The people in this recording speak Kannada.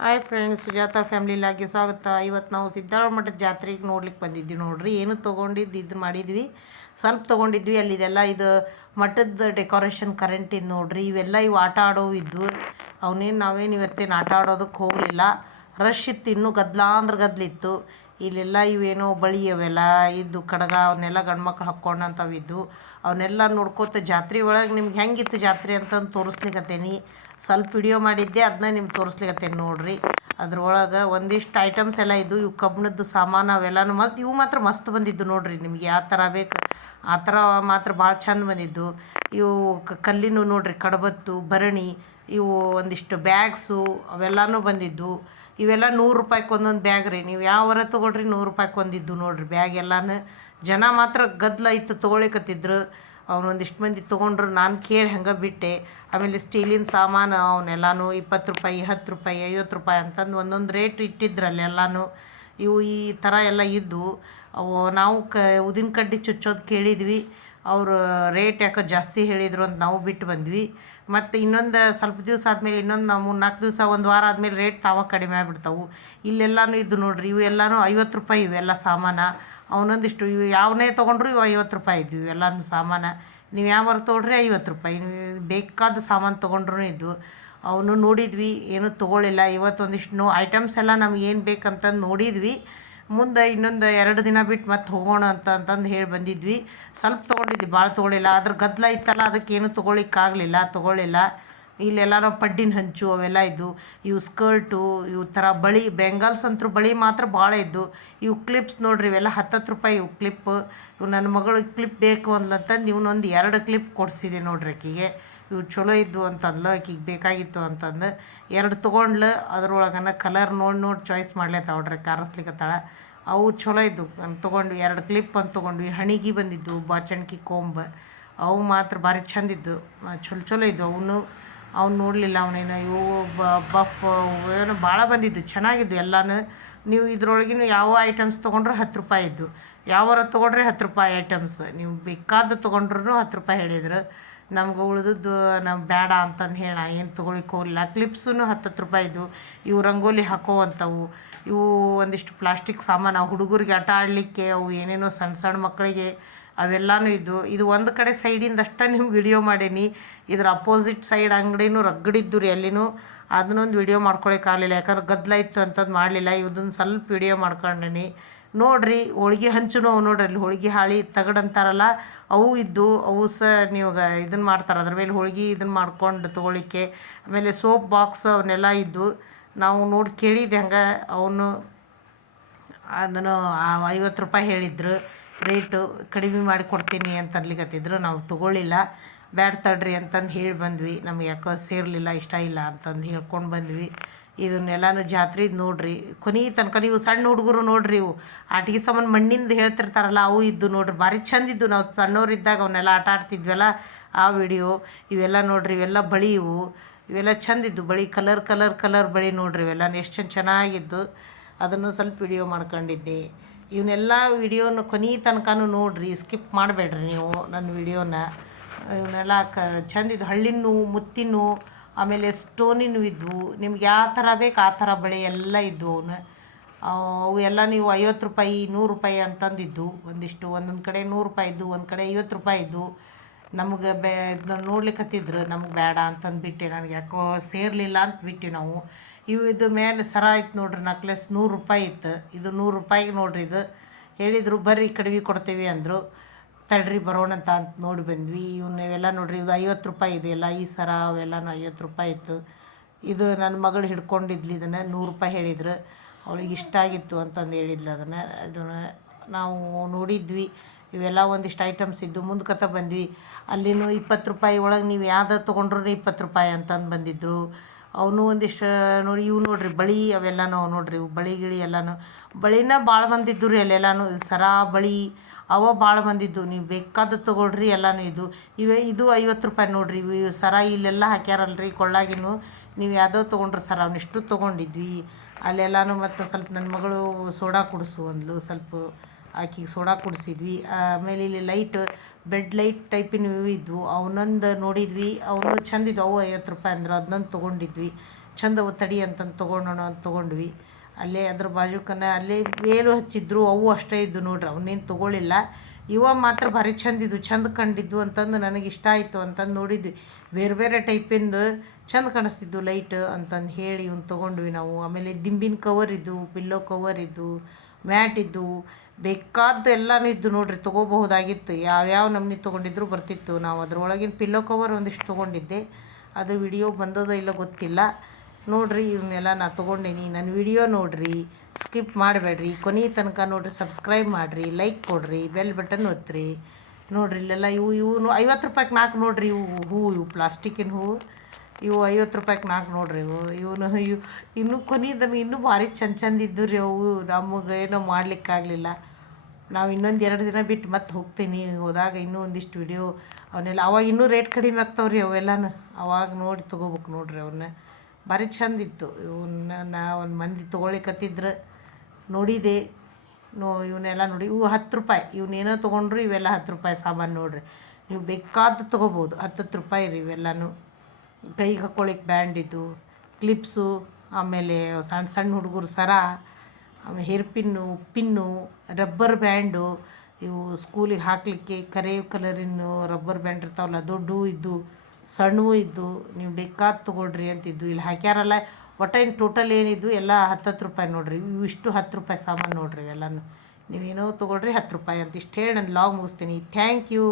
ಹಾಯ್ ಫ್ರೆಂಡ್ಸ್ ಸುಜಾತ ಫ್ಯಾಮ್ಲಿಲಾಗಿ ಸ್ವಾಗತ. ಇವತ್ತು ನಾವು ಸಿದ್ಧಾರೂಢ ಮಠದ ಜಾತ್ರೆಗೆ ನೋಡ್ಲಿಕ್ಕೆ ಬಂದಿದ್ವಿ ನೋಡ್ರಿ. ಏನು ತೊಗೊಂಡಿದ್ದು ಇದು ಮಾಡಿದ್ವಿ. ಸ್ವಲ್ಪ ತೊಗೊಂಡಿದ್ವಿ. ಅಲ್ಲಿದೆಲ್ಲ ಇದು ಮಠದ ಡೆಕೋರೇಷನ್ ಕರೆಂಟಿದ್ದು ನೋಡ್ರಿ. ಇವೆಲ್ಲ ಇವು ಆಟ ಆಡೋವು ಇದ್ವು. ಅವನೇನು ನಾವೇನು ಇವತ್ತೇನು ಆಟ ಆಡೋದಕ್ಕೆ ಹೋಗಲಿಲ್ಲ. ರಶ್ ಇತ್ತು, ಇನ್ನೂ ಗದ್ದಲ ಅಂದ್ರೆ ಗದ್ದಲಿತ್ತು ಇಲ್ಲೆಲ್ಲ ಇವೇನೋ ಬಳಿ ಅವೆಲ್ಲ ಇದ್ದು ಕಡಗ ಅವನ್ನೆಲ್ಲ ಗಂಡ್ಮಕ್ಳು ಹಾಕ್ಕೊಂಡಂಥವಿದ್ದು ಅವನ್ನೆಲ್ಲ ನೋಡ್ಕೋತ ಜಾತ್ರೆ ಒಳಗೆ ನಿಮ್ಗೆ ಹೆಂಗಿತ್ತು ಜಾತ್ರೆ ಅಂತಂದು ತೋರಿಸ್ಲಿಕತ್ತೇನಿ. ಸ್ವಲ್ಪ ವಿಡಿಯೋ ಮಾಡಿದ್ದೆ ಅದನ್ನ ನಿಮ್ಗೆ ತೋರಿಸ್ಲಿಕತ್ತೇನೆ ನೋಡಿರಿ. ಅದ್ರೊಳಗೆ ಒಂದಿಷ್ಟು ಐಟಮ್ಸ್ ಎಲ್ಲ ಇದ್ದು, ಇವು ಕಬ್ಬಿಣದ್ದು ಸಾಮಾನು ಅವೆಲ್ಲನೂ ಮಸ್ತ್, ಇವು ಮಾತ್ರ ಮಸ್ತ್ ಬಂದಿದ್ದು ನೋಡ್ರಿ ನಿಮ್ಗೆ. ಯಾವ ಥರ ಬೇಕು, ಆ ಥರ ಮಾತ್ರ ಭಾಳ ಚಂದ ಬಂದಿದ್ದು. ಇವು ಕಲ್ಲಿನೂ ನೋಡ್ರಿ ಕಡಬತ್ತು, ಭರಣಿ, ಇವು ಒಂದಿಷ್ಟು ಬ್ಯಾಗ್ಸು ಅವೆಲ್ಲನೂ ಬಂದಿದ್ದು. ಇವೆಲ್ಲ ನೂರು ರೂಪಾಯ್ಗೆ ಒಂದೊಂದು ಬ್ಯಾಗ್ ರೀ. ನೀವು ಯಾವರ ತೊಗೊಳ್ರಿ ನೂರು ರೂಪಾಯ್ಗೆ ಒಂದಿದ್ದು ನೋಡ್ರಿ. ಬ್ಯಾಗ್ ಎಲ್ಲಾನು ಜನ ಮಾತ್ರ ಗದ್ದಲ ಇತ್ತು ತೊಗೊಳಿಕತ್ತಿದ್ರು. ಒಂದಿಷ್ಟು ಮಂದಿ ತೊಗೊಂಡ್ರು. ನಾನು ಕೇಳಿ ಹಂಗೆ ಬಿಟ್ಟೆ. ಆಮೇಲೆ ಸ್ಟೀಲಿನ ಸಾಮಾನು ಅವನ್ನೆಲ್ಲನೂ ಇಪ್ಪತ್ತು ರೂಪಾಯಿ, ಹತ್ತು ರೂಪಾಯಿ, ಐವತ್ತು ರೂಪಾಯಿ ಅಂತಂದು ಒಂದೊಂದು ರೇಟ್ ಇಟ್ಟಿದ್ರಲ್ಲಿ ಎಲ್ಲಾನು. ಇವು ಈ ಥರ ಎಲ್ಲ ಇದ್ದು. ಅವು ನಾವು ಕ ಉದಿನ ಕಡ್ಡಿ ಚುಚ್ಚೋದು ಕೇಳಿದ್ವಿ. ಅವರು ರೇಟ್ ಯಾಕೋ ಜಾಸ್ತಿ ಹೇಳಿದರು ಅಂತ ನಾವು ಬಿಟ್ಟು ಬಂದ್ವಿ. ಮತ್ತು ಇನ್ನೊಂದು ಸ್ವಲ್ಪ ದಿವಸ ಆದಮೇಲೆ ಇನ್ನೊಂದು ನಾವು ಮೂರು ನಾಲ್ಕು ದಿವಸ, ಒಂದು ವಾರ ಆದಮೇಲೆ ರೇಟ್ ತಾವ ಕಡಿಮೆ ಆಗಿಬಿಡ್ತಾವು. ಇಲ್ಲೆಲ್ಲನೂ ಇದ್ದು ನೋಡ್ರಿ, ಇವು ಎಲ್ಲನೂ ಐವತ್ತು ರೂಪಾಯಿ ಇವೆಲ್ಲ ಸಾಮಾನು. ಅವನೊಂದಿಷ್ಟು ಇವು ಯಾವನೇ ತೊಗೊಂಡ್ರು ಇವು ಐವತ್ತು ರೂಪಾಯಿ ಇದ್ವು ಇವೆಲ್ಲನೂ ಸಾಮಾನು. ನೀವು ಯಾವ ತೊಗೊಳ್ರಿ ಐವತ್ತು ರೂಪಾಯಿ ಬೇಕಾದ ಸಾಮಾನು ತೊಗೊಂಡ್ರು ಇದ್ವು. ಅವನು ನೋಡಿದ್ವಿ, ಏನೂ ತೊಗೊಳ್ಳಿಲ್ಲ ಇವತ್ತೊಂದಿಷ್ಟು ಐಟಮ್ಸ್ ಎಲ್ಲ ನಮ್ಗೆ ಏನು ಬೇಕಂತಂದು ನೋಡಿದ್ವಿ. ಮುಂದೆ ಇನ್ನೊಂದು ಎರಡು ದಿನ ಬಿಟ್ಟು ಮತ್ತೆ ಹೋಗೋಣ ಅಂತ ಅಂತಂದು ಹೇಳಿ ಬಂದಿದ್ವಿ. ಸ್ವಲ್ಪ ತೊಗೊಂಡಿದ್ವಿ ಭಾಳ ತೊಗೊಳಿಲ್ಲ. ಅದ್ರ ಗದ್ದಲ ಇತ್ತಲ್ಲ, ಅದಕ್ಕೆ ಏನು ತೊಗೊಳಿಕ್ಕಾಗಲಿಲ್ಲ ತೊಗೊಳ್ಳಿಲ್ಲ ಇಲ್ಲೆಲ್ಲ ಪಡ್ಡಿನ ಹಂಚು ಅವೆಲ್ಲ ಇದ್ದು ಇವು ಸ್ಕರ್ಟು, ಇವು ಥರ ಬಳಿ ಬೆಂಗಾಲ್ಸ್ ಅಂತೂ ಬಳಿ ಮಾತ್ರ ಭಾಳ ಇದ್ದು ಇವು ಕ್ಲಿಪ್ಸ್ ನೋಡ್ರಿ, ಇವೆಲ್ಲ ಹತ್ತತ್ತು ರೂಪಾಯಿ ಇವು ಕ್ಲಿಪ್ ಇವು ನನ್ನ ಮಗಳಿಗೆ ಕ್ಲಿಪ್ ಬೇಕು ಅಂದ್ಲಂತಂದು ಇವನೊಂದು ಎರಡು ಕ್ಲಿಪ್ ಕೊಡಿಸಿದೆ ನೋಡ್ರಿ ಆಕಿಗೆ ಇವು ಚಲೋ ಇದ್ವು ಅಂತಂದ್ಲು, ಆಕಿಗೆ ಬೇಕಾಗಿತ್ತು ಅಂತಂದು ಎರಡು ತೊಗೊಂಡ್ಲು, ಅದ್ರೊಳಗನ ಕಲರ್ ನೋಡಿ ನೋಡಿ ಚಾಯ್ಸ್ ಮಾಡ್ಲತ್ತಾವ್ರಿ ಕಾರಿಸ್ಲಿಕ್ಕತ್ತಾಳ ಅವು ಚಲೋ ಇದ್ವು. ತೊಗೊಂಡ್ವಿ, ಎರಡು ಕ್ಲಿಪ್ ಅಂತ ತೊಗೊಂಡ್ವಿ. ಹಣಿಗೆ ಬಂದಿದ್ದು, ಬಾಚಣ್ಕಿ ಕೊಂಬ. ಅವು ಮಾತ್ರ ಭಾರಿ ಚಂದ ಇದ್ದು ಚಲೋ ಚಲೋ ಇದ್ವು ಅವನು. ಅವ್ನು ನೋಡಲಿಲ್ಲ ಅವನೇನು ಇವು ಬಫ್ ಏನೋ ಭಾಳ ಬಂದಿದ್ದು, ಚೆನ್ನಾಗಿದ್ದು ಎಲ್ಲಾನು. ನೀವು ಇದ್ರೊಳಗಿನ ಯಾವ ಐಟಮ್ಸ್ ತೊಗೊಂಡ್ರೆ ಹತ್ತು ರೂಪಾಯಿ ಇದ್ದು. ಯಾವಾರ ತೊಗೊಂಡ್ರೆ ಹತ್ತು ರೂಪಾಯಿ ಐಟಮ್ಸ್ ನೀವು ಬೇಕಾದ ತೊಗೊಂಡ್ರು ಹತ್ತು ರೂಪಾಯಿ ಹೇಳಿದ್ರು. ನಮ್ಗೆ ಉಳಿದದ್ದು ನಮ್ಗೆ ಬೇಡ ಅಂತಂದು ಹೇಳ, ಏನು ತೊಗೊಳಿಕ್ಕೆ ಹೋಗಲಿಲ್ಲ ಕ್ಲಿಪ್ಸೂ ಹತ್ತತ್ತು ರೂಪಾಯಿ ರೂಪಾಯಿದು ಇವು ರಂಗೋಲಿ ಹಾಕೋವಂಥವು ಇವು ಒಂದಿಷ್ಟು ಪ್ಲಾಸ್ಟಿಕ್ ಸಾಮಾನು ಹುಡುಗರಿಗೆ ಆಟ ಆಡಲಿಕ್ಕೆ, ಅವು ಏನೇನೋ ಸಣ್ಣ ಸಣ್ಣ ಮಕ್ಕಳಿಗೆ ಅವೆಲ್ಲನೂ ಇದ್ದು ಇದು ಒಂದು ಕಡೆ ಸೈಡಿಂದ ಅಷ್ಟೇ ನಿಮ್ಗೆ ವಿಡಿಯೋ ಮಾಡೀನಿ. ಇದ್ರ ಅಪೋಸಿಟ್ ಸೈಡ್ ಅಂಗಡಿನೂ ರಗ್ಗಡಿದ್ದು ರೀ ಅಲ್ಲಿನೂ. ಅದನ್ನೊಂದು ವಿಡಿಯೋ ಮಾಡ್ಕೊಳಕ್ಕಾಗಲಿಲ್ಲ ಯಾಕಂದ್ರೆ ಗದ್ದಲ ಇತ್ತು ಮಾಡಲಿಲ್ಲ. ಇವ್ದೊಂದು ಸ್ವಲ್ಪ ವಿಡಿಯೋ ಮಾಡ್ಕೊಂಡೀನಿ. ನೋಡ್ರಿ, ಹೋಳ್ಗೆ ಹಂಚುನು ಅವು ನೋಡ್ರಿ ಅಲ್ಲಿ ಹೋಳ್ಗೆ ಹಾಳಿ ತಗಡು ಅಂತಾರಲ್ಲ ಅವು ಇದ್ದು, ಅವು ಸಹ ನೀವು ಇದನ್ನು ಮಾಡ್ತಾರೆ, ಅದ್ರ ಮೇಲೆ ಹೋಳ್ಗೆ ಇದನ್ನು ಮಾಡ್ಕೊಂಡು ತೊಗೊಳಿಕ್ಕೆ ಆಮೇಲೆ ಸೋಪ್ ಬಾಕ್ಸ್ ಅವನ್ನೆಲ್ಲ ಇದ್ದು, ನಾವು ನೋಡಿ ಕೇಳಿದ್ದೆ ಹಂಗೆ ಅವನು ಅದನ್ನು ಐವತ್ತು ರೂಪಾಯಿ ಹೇಳಿದ್ರು, ರೇಟು ಕಡಿಮೆ ಮಾಡಿ ಕೊಡ್ತೀನಿ ಅಂತ ಅನ್ಲಿಕತ್ತಿದ್ರು, ನಾವು ತೊಗೊಳ್ಳಿಲ್ಲ. ಬ್ಯಾಡ ತಡ್ರಿ ಅಂತಂದು ಹೇಳಿ ಬಂದ್ವಿ, ನಮ್ಗೆ ಯಾಕೋ ಸೇರಲಿಲ್ಲ, ಇಷ್ಟ ಇಲ್ಲ ಅಂತಂದು ಹೇಳ್ಕೊಂಡು ಬಂದ್ವಿ. ಇದನ್ನೆಲ್ಲನೂ ಜಾತ್ರೆದು ನೋಡ್ರಿ. ಕೊನೆ ತನಕ ನೀವು ಸಣ್ಣ ಹುಡುಗರು ನೋಡ್ರಿ ಇವು. ಆಟಿಗೆ ಸಾಮಾನು ಮಣ್ಣಿಂದ ಹೇಳ್ತಿರ್ತಾರಲ್ಲ, ಅವು ಇದ್ದು ನೋಡ್ರಿ. ಭಾರಿ ಚಂದ ಇದ್ದು ನಾವು ಸಣ್ಣವರಿದ್ದಾಗ ಅವನ್ನೆಲ್ಲ ಆಟ ಆಡ್ತಿದ್ವಲ್ಲ ಆ ವಿಡಿಯೋ. ಇವೆಲ್ಲ ನೋಡ್ರಿ, ಇವೆಲ್ಲ ಬಳಿ ಇವು. ಇವೆಲ್ಲ ಚಂದ ಇದ್ದು ಬಳಿ, ಕಲರ್ ಕಲರ್ ಕಲರ್ ಬಳಿ ನೋಡ್ರಿ ಇವೆಲ್ಲ ಎಷ್ಟು ಚಂದ ಚೆನ್ನಾಗಿದ್ದು. ಅದನ್ನು ಸ್ವಲ್ಪ ವಿಡಿಯೋ ಮಾಡ್ಕೊಂಡಿದ್ದೆ. ಇವನ್ನೆಲ್ಲ ವಿಡಿಯೋನ ಕೊನೆ ತನಕನೂ ನೋಡ್ರಿ. ಸ್ಕಿಪ್ ಮಾಡಬೇಡ್ರಿ ನೀವು ನನ್ನ ವಿಡಿಯೋನ. ಇವನ್ನೆಲ್ಲ ಕ ಚಂದಿದ್ದು ಹಳ್ಳಿನೂ, ಮುತ್ತಿನೂ ಆಮೇಲೆ ಸ್ಟೋನಿನೂ ಇದ್ವು. ನಿಮ್ಗೆ ಯಾವ ಥರ ಬೇಕು ಆ ಥರ ಬಳೆ ಎಲ್ಲ ಇದ್ವು ಅವನ್ನ ಅವು ಎಲ್ಲ ನೀವು ಐವತ್ತು ರೂಪಾಯಿ, ನೂರು ರೂಪಾಯಿ ಅಂತಂದಿದ್ದು. ಒಂದಿಷ್ಟು ಒಂದೊಂದು ಕಡೆ ನೂರು ರೂಪಾಯಿ ಇದ್ದು, ಒಂದು ಕಡೆ ಐವತ್ತು ರೂಪಾಯಿ ಇದ್ದು. ನಮಗೆ ಬೇ ಇದನ್ನ ನೋಡ್ಲಿಕ್ಕತ್ತಿದ್ರು ನಮ್ಗೆ ಬೇಡ ಅಂತಂದು ಬಿಟ್ಟೆ ನನಗೆ ಯಾಕೋ ಸೇರಲಿಲ್ಲ ಅಂತ ಬಿಟ್ಟು ನಾವು. ಇವು ಇದು ಮೇಲೆ ಸರ ಇತ್ತು ನೋಡ್ರಿ ನಕ್ಲೆಸ್ ನೂರು ರೂಪಾಯಿ ಇತ್ತು. ಇದು ನೂರು ರೂಪಾಯಿಗೆ ನೋಡ್ರಿ ಇದು. ಹೇಳಿದರು, ಬರ್ರಿ ಕಡಿಮೆ ಕೊಡ್ತೀವಿ ಅಂದರು. ತಡ್ರಿ ಬರೋಣ ಅಂತ ನೋಡಿ ಬಂದ್ವಿ. ಇವನ್ನ ಇವೆಲ್ಲ ನೋಡ್ರಿ ಇದು ಐವತ್ತು ರೂಪಾಯಿ ಇದೆಯಲ್ಲ ಈ ಸರ ಅವೆಲ್ಲನೂ ಐವತ್ತು ರೂಪಾಯಿ ಇತ್ತು. ಇದು ನನ್ನ ಮಗಳು ಹಿಡ್ಕೊಂಡಿದ್ಲು ಇದನ್ನು, ನೂರು ರೂಪಾಯಿ ಹೇಳಿದ್ರು. ಅವಳಿಗೆ ಇಷ್ಟ ಆಗಿತ್ತು ಅಂತಂದು ಹೇಳಿದ್ಲು ಅದನ್ನು. ಅದನ್ನು ನಾವು ನೋಡಿದ್ವಿ. ಇವೆಲ್ಲ ಒಂದಿಷ್ಟು ಐಟಮ್ಸ್ ಇದ್ದು ಮುಂದ್ಕತ ಬಂದ್ವಿ. ಅಲ್ಲಿನೂ ಇಪ್ಪತ್ತು ರೂಪಾಯಿ ಒಳಗೆ ನೀವು ಯಾವ್ದು ತೊಗೊಂಡ್ರೂ ಇಪ್ಪತ್ತು ರೂಪಾಯಿ ಅಂತಂದು ಬಂದಿದ್ದರು ಅವನು ಒಂದಿಷ್ಟು, ನೋಡಿ ಇವು ನೋಡ್ರಿ ಬಳಿ ಅವೆಲ್ಲನೂ ನೋಡ್ರಿ ಬಳಿ ಗಿಳಿ ಎಲ್ಲನೂ. ಬಳಿನ ಭಾಳ ಬಂದಿದ್ದು ರೀ ಅಲ್ಲೆಲ್ಲನೂ, ಸರ ಬಳಿ ಅವ ಭಾಳ ಬಂದಿದ್ದು, ನೀವು ಬೇಕಾದ ತೊಗೊಳ್ರಿ ಎಲ್ಲನೂ ಇದು. ಇವೆ ಇದು ಐವತ್ತು ರೂಪಾಯಿ ನೋಡ್ರಿ, ಇವು ಸರ ಇಲ್ಲೆಲ್ಲ ಹಾಕ್ಯಾರಲ್ರಿ ಕೊಳ್ಳಾಗಿನೂ. ನೀವು ಯಾವುದೋ ತೊಗೊಂಡ್ರಿ ಸರ ಅವನಿಷ್ಟು ತೊಗೊಂಡಿದ್ವಿ. ಅಲ್ಲೆಲ್ಲನೂ ಮತ್ತು ಸ್ವಲ್ಪ ನನ್ನ ಮಗಳು ಸೋಡಾ ಕುಡಿಸು ಅಂದ್ಲು, ಸ್ವಲ್ಪ ಆಕಿಗೆ ಸೋಡಾ ಕುಡಿಸಿದ್ವಿ. ಆಮೇಲೆ ಇಲ್ಲಿ ಲೈಟ್, ಬೆಡ್ ಲೈಟ್ ಟೈಪಿನ ಇವು ಇದ್ವು. ಅವನೊಂದು ನೋಡಿದ್ವಿ, ಅವನು ಚಂದಿದ್ವು ಅವು ಐವತ್ತು ರೂಪಾಯಿ ಅಂದ್ರೆ ಅದನ್ನೊಂದು ತೊಗೊಂಡಿದ್ವಿ. ಚಂದ ತಡಿ ಅಂತಂದು ತೊಗೊಂಡೋಣ ಅಂತ ತೊಗೊಂಡ್ವಿ. ಅಲ್ಲೇ ಅದ್ರ ಬಾಜುಕನ ಅಲ್ಲೇ ವೇಲು ಹಚ್ಚಿದ್ರು, ಅವು ಅಷ್ಟೇ ಇದ್ದು ನೋಡ್ರಿ ಅವನ್ನೇನು ತೊಗೊಳಿಲ್ಲ. ಇವ ಮಾತ್ರ ಭಾರಿ ಚಂದಿದ್ವು ಚಂದ ಕಂಡಿದ್ದು ಅಂತಂದು ನನಗೆ ಇಷ್ಟ ಆಯಿತು ಅಂತಂದು ನೋಡಿದ್ವಿ. ಬೇರೆ ಬೇರೆ ಟೈಪಿಂದು ಚಂದ ಕಾಣಿಸ್ತಿದ್ದು ಲೈಟ್ ಅಂತಂದು ಹೇಳಿ ಇವ್ನು ತೊಗೊಂಡ್ವಿ ನಾವು. ಆಮೇಲೆ ದಿಂಬಿನ ಕವರ್ ಇದ್ದು ಪಿಲ್ಲೋ ಕವರ್ ಇದ್ದು ಮ್ಯಾಟ್ ಇದ್ದು, ಬೇಕಾದ್ದು ಎಲ್ಲನೂ ಇದ್ದು ನೋಡ್ರಿ, ತೊಗೋಬಹುದಾಗಿತ್ತು. ಯಾವ್ಯಾವ ನಮ್ನಿ ತೊಗೊಂಡಿದ್ರು ಬರ್ತಿತ್ತು. ನಾವು ಅದರೊಳಗಿನ ಪಿಲ್ಲೋ ಕವರ್ ಒಂದಿಷ್ಟು ತೊಗೊಂಡಿದ್ದೆ. ಅದು ವಿಡಿಯೋ ಬಂದದೋ ಇಲ್ಲ ಗೊತ್ತಿಲ್ಲ. ನೋಡ್ರಿ ಇವನ್ನೆಲ್ಲ ನಾನು ತೊಗೊಂಡೇನಿ. ನನ್ನ ವಿಡಿಯೋ ನೋಡಿರಿ, ಸ್ಕಿಪ್ ಮಾಡಬೇಡ್ರಿ. ಕೊನೆ ತನಕ ನೋಡಿರಿ, ಸಬ್ಸ್ಕ್ರೈಬ್ ಮಾಡಿರಿ, ಲೈಕ್ ಕೊಡ್ರಿ, ಬೆಲ್ ಬಟನ್ ಒತ್ತಿರಿ ನೋಡ್ರಿ, ಇಲ್ಲೆಲ್ಲ ಇವು ಇವು ಐವತ್ತು ರೂಪಾಯಿಗೆ ನಾಲ್ಕು ನೋಡಿರಿ ಇವು ಹೂವು ಇವು, ಪ್ಲಾಸ್ಟಿಕ್ಕಿನ ಹೂವು ಇವು ಐವತ್ತು ರೂಪಾಯಿಗೆ ನಾಲ್ಕು ನೋಡಿರಿ ಇವು. ಇವನು, ಇವು, ಇನ್ನೂ ಕೊನೆದನ್ನು ಇನ್ನೂ ಭಾರಿ ಚಂದ ಚಂದ ಇದ್ದು ರೀ ಅವು. ನಮಗೆ ಏನೋ ಮಾಡಲಿಕ್ಕಾಗಲಿಲ್ಲ. ನಾವು ಇನ್ನೊಂದು ಎರಡು ದಿನ ಬಿಟ್ಟು ಮತ್ತೆ ಹೋಗ್ತೀನಿ. ಹೋದಾಗ ಇನ್ನೂ ಒಂದಿಷ್ಟು ವಿಡಿಯೋ ಅವನ್ನೆಲ್ಲ, ಅವಾಗ ಇನ್ನೂ ರೇಟ್ ಕಡಿಮೆ ಆಗ್ತಾವ್ರಿ ಅವೆಲ್ಲನೂ. ಅವಾಗ ನೋಡಿ ತೊಗೋಬೇಕು ನೋಡ್ರಿ ಅವನ್ನ ಭಾರಿ ಚಂದ ಇತ್ತು ಇವನ್ನ ನಾ ಒಂದು ಮಂದಿ ತೊಗೊಳ್ಳಿಕತ್ತಿದ್ರು ನೋಡಿದೆ. ನೋ ಇವನ್ನೆಲ್ಲ ನೋಡಿ, ಇವು ಹತ್ತು ರೂಪಾಯಿ. ಇವನ್ನೇನೋ ತೊಗೊಂಡ್ರು ಇವೆಲ್ಲ ಹತ್ತು ರೂಪಾಯಿ ಸಾಮಾನು ನೋಡ್ರಿ. ನೀವು ಬೇಕಾದ್ದು ತೊಗೋಬೋದು, ಹತ್ತು ರೂಪಾಯಿ ರೀ ಇವೆಲ್ಲನೂ. ಕೈಗೆ ಹಾಕ್ಕೊಳಿಕ್ಕೆ ಬ್ಯಾಂಡ್ ಇದ್ದು ಕ್ಲಿಪ್ಸು, ಆಮೇಲೆ ಸಣ್ಣ ಸಣ್ಣ ಹುಡುಗರು ಸರ, ಆಮೇಲೆ hair pin pin rubber band, ಇವು ಸ್ಕೂಲಿಗೆ ಹಾಕಲಿಕ್ಕೆ ಕರೆ ಕಲರಿನ ರಬ್ಬರ್ ಬ್ಯಾಂಡ್ ಇರ್ತಾವಲ್ಲ ದೊಡ್ಡವು ಇದ್ದು. ಸಣ್ಣವು ಇದ್ದು, ನೀವು ಬೇಕಾದ ತೊಗೊಳ್ರಿ ಅಂತಿದ್ದು. ಇಲ್ಲಿ ಹಾಕ್ಯಾರಲ್ಲ, ಒಟ್ಟು ಇನ್ನು ಟೋಟಲ್ ಏನಿದ್ದು, ಎಲ್ಲ ಹತ್ತತ್ತು ರೂಪಾಯಿ ನೋಡಿರಿ. ಇವು ಇಷ್ಟು ಹತ್ತು ರೂಪಾಯಿ ಸಾಮಾನು ನೋಡ್ರಿ ಎಲ್ಲನೂ. ನೀವೇನೋ ತೊಗೊಳ್ರಿ ಹತ್ತು ರೂಪಾಯಿ ಅಂತ ಇಷ್ಟು ಹೇಳಿ ನಾನು ಲಾಗ್ ಮುಗಿಸ್ತೀನಿ. Thank you